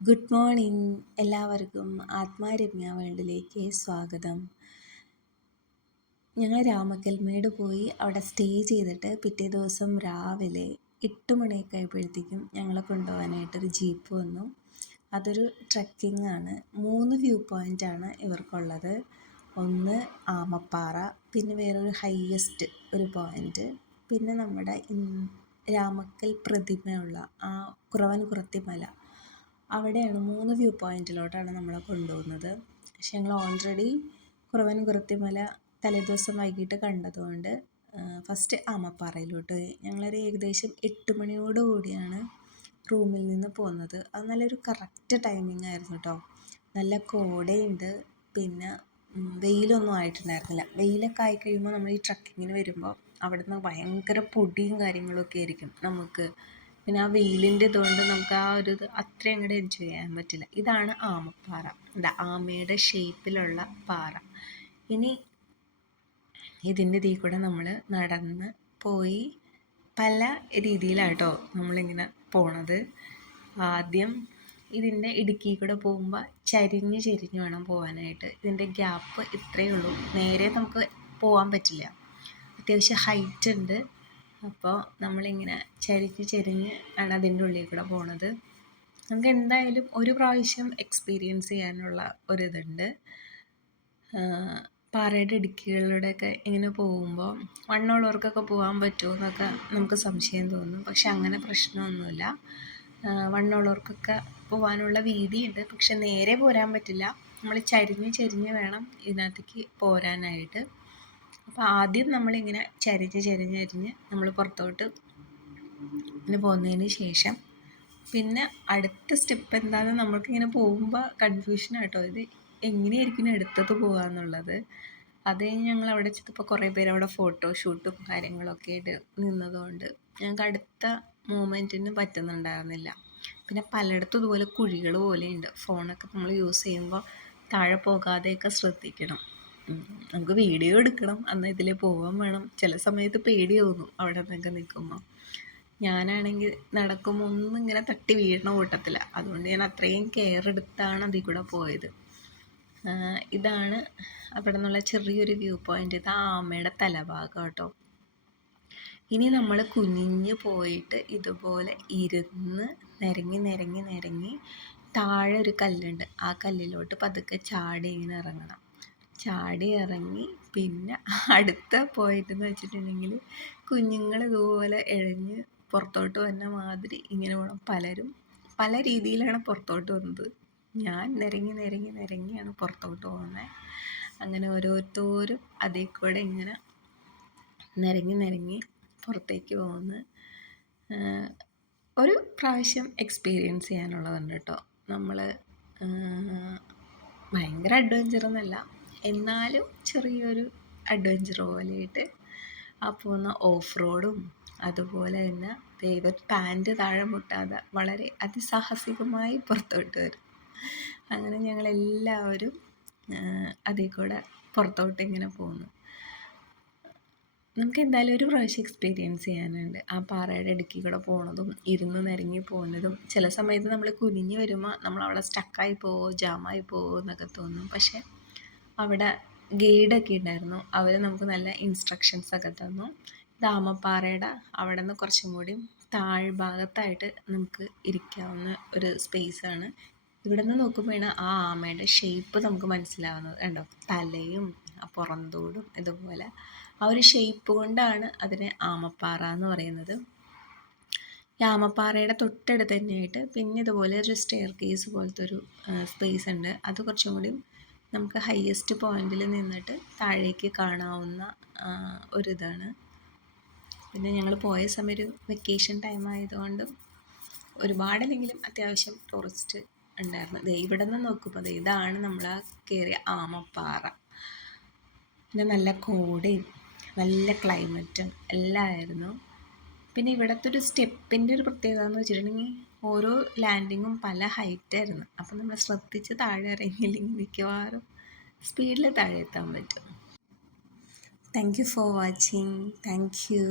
Good morning. എല്ലാവർക്കും ആത്മാരമ്യ വേൾഡിലേക്ക് സ്വാഗതം. ഞങ്ങൾ രാമക്കൽമേട് പോയി അവിടെ സ്റ്റേ ചെയ്തിട്ട് പിറ്റേ ദിവസം രാവിലെ 8 മണിയൊക്കെ ആയപ്പോഴത്തേക്കും ഞങ്ങളെ കൊണ്ടുപോകാനായിട്ടൊരു ജീപ്പ് വന്നു. അതൊരു ട്രക്കിംഗ് ആണ്. 3 വ്യൂ പോയിൻ്റാണ് ഇവർക്കുള്ളത്. ഒന്ന് ആമപ്പാറ, പിന്നെ വേറൊരു ഹയ്യസ്റ്റ് ഒരു പോയിൻ്റ്, പിന്നെ നമ്മുടെ രാമക്കൽ പ്രതിമയുള്ള ആ കുറവൻ കുറത്തി മല, അവിടെയാണ് 3 വ്യൂ പോയിൻറ്റിലോട്ടാണ് നമ്മളെ കൊണ്ടുപോകുന്നത്. പക്ഷെ ഞങ്ങൾ ഓൾറെഡി കുറവൻ കുറത്തിമല തലേദിവസം വൈകിട്ട് കണ്ടതുകൊണ്ട് ഫസ്റ്റ് ആമപ്പാറയിലോട്ട് പോയി. ഞങ്ങളൊരു ഏകദേശം 8 മണിയോട് കൂടിയാണ് റൂമിൽ നിന്ന് പോകുന്നത്. അത് നല്ലൊരു കറക്റ്റ് ടൈമിംഗ് ആയിരുന്നു കേട്ടോ. നല്ല കോടയുണ്ട്, പിന്നെ വെയിലൊന്നും ആയിട്ടുണ്ടായിരുന്നില്ല. വെയിലൊക്കെ ആയിക്കഴിയുമ്പോൾ നമ്മൾ ഈ ട്രക്കിങ്ങിന് വരുമ്പോൾ അവിടുന്ന് ഭയങ്കര പൊടിയും കാര്യങ്ങളൊക്കെ ആയിരിക്കും നമുക്ക്. പിന്നെ ആ വെയിലിൻ്റെ ഇതുകൊണ്ട് നമുക്ക് ആ ഒരു ഇത് അത്രയും അങ്ങോട്ട് എൻജോയ് ചെയ്യാൻ പറ്റില്ല. ഇതാണ് ആമപ്പാറ, ആമയുടെ ഷേപ്പിലുള്ള പാറ. ഇനി ഇതിൻ്റെ ഇതിൽ കൂടെ നമ്മൾ നടന്ന് പോയി പല രീതിയിലാട്ടോ നമ്മളിങ്ങനെ പോണത്. ആദ്യം ഇതിൻ്റെ ഇടുക്കി കൂടെ പോകുമ്പോൾ ചരിഞ്ഞ് വേണം പോകാനായിട്ട്. ഇതിൻ്റെ ഗ്യാപ്പ് ഇത്രയേ ഉള്ളൂ, നേരെ നമുക്ക് പോകാൻ പറ്റില്ല, അത്യാവശ്യം ഹൈറ്റ് ഉണ്ട്. അപ്പോൾ നമ്മളിങ്ങനെ ചരിഞ്ഞ് ആണ് അതിൻ്റെ ഉള്ളിൽ കൂടെ പോണത്. നമുക്ക് എന്തായാലും ഒരു പ്രാവശ്യം എക്സ്പീരിയൻസ് ചെയ്യാനുള്ള ഒരിതുണ്ട്. പാറയുടെ ഇടുക്കുകളിലൂടെയൊക്കെ ഇങ്ങനെ പോകുമ്പോൾ വണ്ണമുള്ളവർക്കൊക്കെ പോകാൻ പറ്റുമോ എന്നൊക്കെ നമുക്ക് സംശയം തോന്നും. പക്ഷെ അങ്ങനെ പ്രശ്നമൊന്നുമില്ല. വണ്ണമുള്ളവർക്കൊക്കെ പോകാനുള്ള വീതിയുണ്ട്, പക്ഷെ നേരെ പോരാൻ പറ്റില്ല. നമ്മൾ ചരിഞ്ഞ് വേണം ഇതിനകത്തേക്ക് പോരാനായിട്ട്. അപ്പോൾ ആദ്യം നമ്മളിങ്ങനെ ചരിഞ്ഞ് നമ്മൾ പുറത്തോട്ട് ഇങ്ങനെ പോകുന്നതിന് ശേഷം പിന്നെ അടുത്ത സ്റ്റെപ്പ് എന്താണെന്ന് നമ്മൾക്കിങ്ങനെ പോകുമ്പോൾ കൺഫ്യൂഷനാട്ടോ. ഇത് എങ്ങനെയായിരിക്കും അടുത്തത് പോകാമെന്നുള്ളത്. അത് കഴിഞ്ഞ് ഞങ്ങൾ അവിടെ ചെന്നപ്പോൾ കുറേ പേര് അവിടെ ഫോട്ടോഷൂട്ടും കാര്യങ്ങളൊക്കെ ആയിട്ട് നിന്നതുകൊണ്ട് ഞങ്ങൾക്ക് അടുത്ത മൂമെൻറ്റിന് പറ്റുന്നുണ്ടായിരുന്നില്ല. പിന്നെ പലയിടത്തും ഇതുപോലെ കുഴികൾ പോലെയുണ്ട്. ഫോണൊക്കെ നമ്മൾ യൂസ് ചെയ്യുമ്പോൾ താഴെ പോകാതെയൊക്കെ ശ്രദ്ധിക്കണം. നമുക്ക് വീഡിയോ എടുക്കണം, അന്ന് ഇതിൽ പോകാൻ വേണം. ചില സമയത്ത് പേടി തോന്നും അവിടെ നിന്നൊക്കെ നിൽക്കുമ്പോൾ. ഞാനാണെങ്കിൽ നടക്കുമ്പോൾ ഒന്നിങ്ങനെ തട്ടി വീഴണ കൂട്ടത്തില്ല, അതുകൊണ്ട് ഞാൻ അത്രയും കെയർ എടുത്താണ് അതിൽ കൂടെ പോയത്. ഇതാണ് അവിടെ നിന്നുള്ള ചെറിയൊരു വ്യൂ പോയിൻ്റ്. ഇത് ആമയുടെ തലഭാഗം കേട്ടോ. ഇനി നമ്മൾ കുനിഞ്ഞ് പോയിട്ട് ഇതുപോലെ ഇരുന്ന് നിരങ്ങി താഴെ ഒരു കല്ലുണ്ട്. ആ കല്ലിലോട്ട് പതുക്കെ ചാടി ഇങ്ങനെ ഇറങ്ങണം. ചാടി ഇറങ്ങി പിന്നെ അടുത്ത പോയിന്റ് എന്ന് വെച്ചിട്ടുണ്ടെങ്കിൽ കുഞ്ഞുങ്ങൾ ഇതുപോലെ എഴഞ്ഞ് പുറത്തോട്ട് വന്ന മാതിരി ഇങ്ങനെ പോകണം. പലരും പല രീതിയിലാണ് പുറത്തോട്ട് വന്നത്. ഞാൻ നിരങ്ങിയാണ് പുറത്തോട്ട് പോകുന്നത്. അങ്ങനെ ഓരോരുത്തരും അതിൽ കൂടെ ഇങ്ങനെ നിരങ്ങി പുറത്തേക്ക് പോകുന്നത് ഒരു പ്രാവശ്യം എക്സ്പീരിയൻസ് ചെയ്യാനുള്ളതുണ്ട് കേട്ടോ. നമ്മൾ ഭയങ്കര അഡ്വഞ്ചറൊന്നുമല്ല, എന്നാലും ചെറിയൊരു അഡ്വഞ്ചർ പോലെയായിട്ട് ആ പോകുന്ന ഓഫ് റോഡും അതുപോലെ തന്നെ പാൻറ്റ് താഴെ മുട്ടാതെ വളരെ അതിസാഹസികമായി പുറത്തോട്ട് വരും. അങ്ങനെ ഞങ്ങളെല്ലാവരും അതിൽ കൂടെ പുറത്തോട്ട് ഇങ്ങനെ പോകുന്നു. നമുക്ക് എന്തായാലും ഒരു പ്രാവശ്യം എക്സ്പീരിയൻസ് ചെയ്യാനുണ്ട് ആ പാറയുടെ ഇടുക്കി കൂടെ പോണതും ഇരുന്ന് നിരങ്ങി പോകുന്നതും. ചില സമയത്ത് നമ്മൾ കുനിഞ്ഞ് വരുമ്പോൾ നമ്മളവിടെ സ്റ്റക്കായി പോവോ ജാമായി പോവോ എന്നൊക്കെ തോന്നും. പക്ഷേ അവിടെ ഗൈഡൊക്കെ ഉണ്ടായിരുന്നു, അവർ നമുക്ക് നല്ല ഇൻസ്ട്രക്ഷൻസൊക്കെ തന്നു. ഇത് ആമപ്പാറയുടെ അവിടെ നിന്ന് കുറച്ചും കൂടി താഴ്ഭാഗത്തായിട്ട് നമുക്ക് ഇരിക്കാവുന്ന ഒരു സ്പേസാണ്. ഇവിടെ നിന്ന് നോക്കുമ്പോഴാണ് ആ ആമയുടെ ഷേപ്പ് നമുക്ക് മനസ്സിലാവുന്നത്. കണ്ടോ, തലയും പുറന്തോടും ഇതുപോലെ ആ ഒരു ഷേപ്പ് കൊണ്ടാണ് അതിനെ ആമപ്പാറ എന്ന് പറയുന്നത്. ഈ ആമപ്പാറയുടെ തൊട്ടടുത്ത് തന്നെയായിട്ട് പിന്നെ ഇതുപോലെ ഒരു സ്റ്റെയർ കേസ് പോലത്തെ ഒരു സ്പേസ് ഉണ്ട്. അത് കുറച്ചും കൂടി നമുക്ക് ഹയ്യസ്റ്റ് പോയിന്റിൽ നിന്നിട്ട് താഴേക്ക് കാണാവുന്ന ഒരിതാണ്. പിന്നെ ഞങ്ങൾ പോയ സമയം ഒരു വെക്കേഷൻ ടൈം ആയതുകൊണ്ട് ഒരുപാടല്ലെങ്കിലും അത്യാവശ്യം ടൂറിസ്റ്റ് ഉണ്ടായിരുന്നു. ഇവിടെ നിന്ന് നോക്കുമ്പോൾ ഇതാണ് നമ്മൾ ആ കയറിയ ആമപ്പാറ. പിന്നെ നല്ല കോടയും നല്ല ക്ലൈമറ്റും എല്ലാം ആയിരുന്നു. പിന്നെ ഇവിടുത്തെ ഒരു സ്റ്റെപ്പിൻ്റെ ഒരു പ്രത്യേകത എന്ന് വെച്ചിട്ടുണ്ടെങ്കിൽ ഓരോ ലാൻഡിങ്ങും പല ഹൈറ്റായിരുന്നു. അപ്പം നമ്മൾ ശ്രദ്ധിച്ച് താഴെ ഇറങ്ങിയില്ലെങ്കിൽ മിക്കവാറും സ്പീഡിൽ താഴെ എത്താൻ പറ്റും. Thank you for watching. Thank you.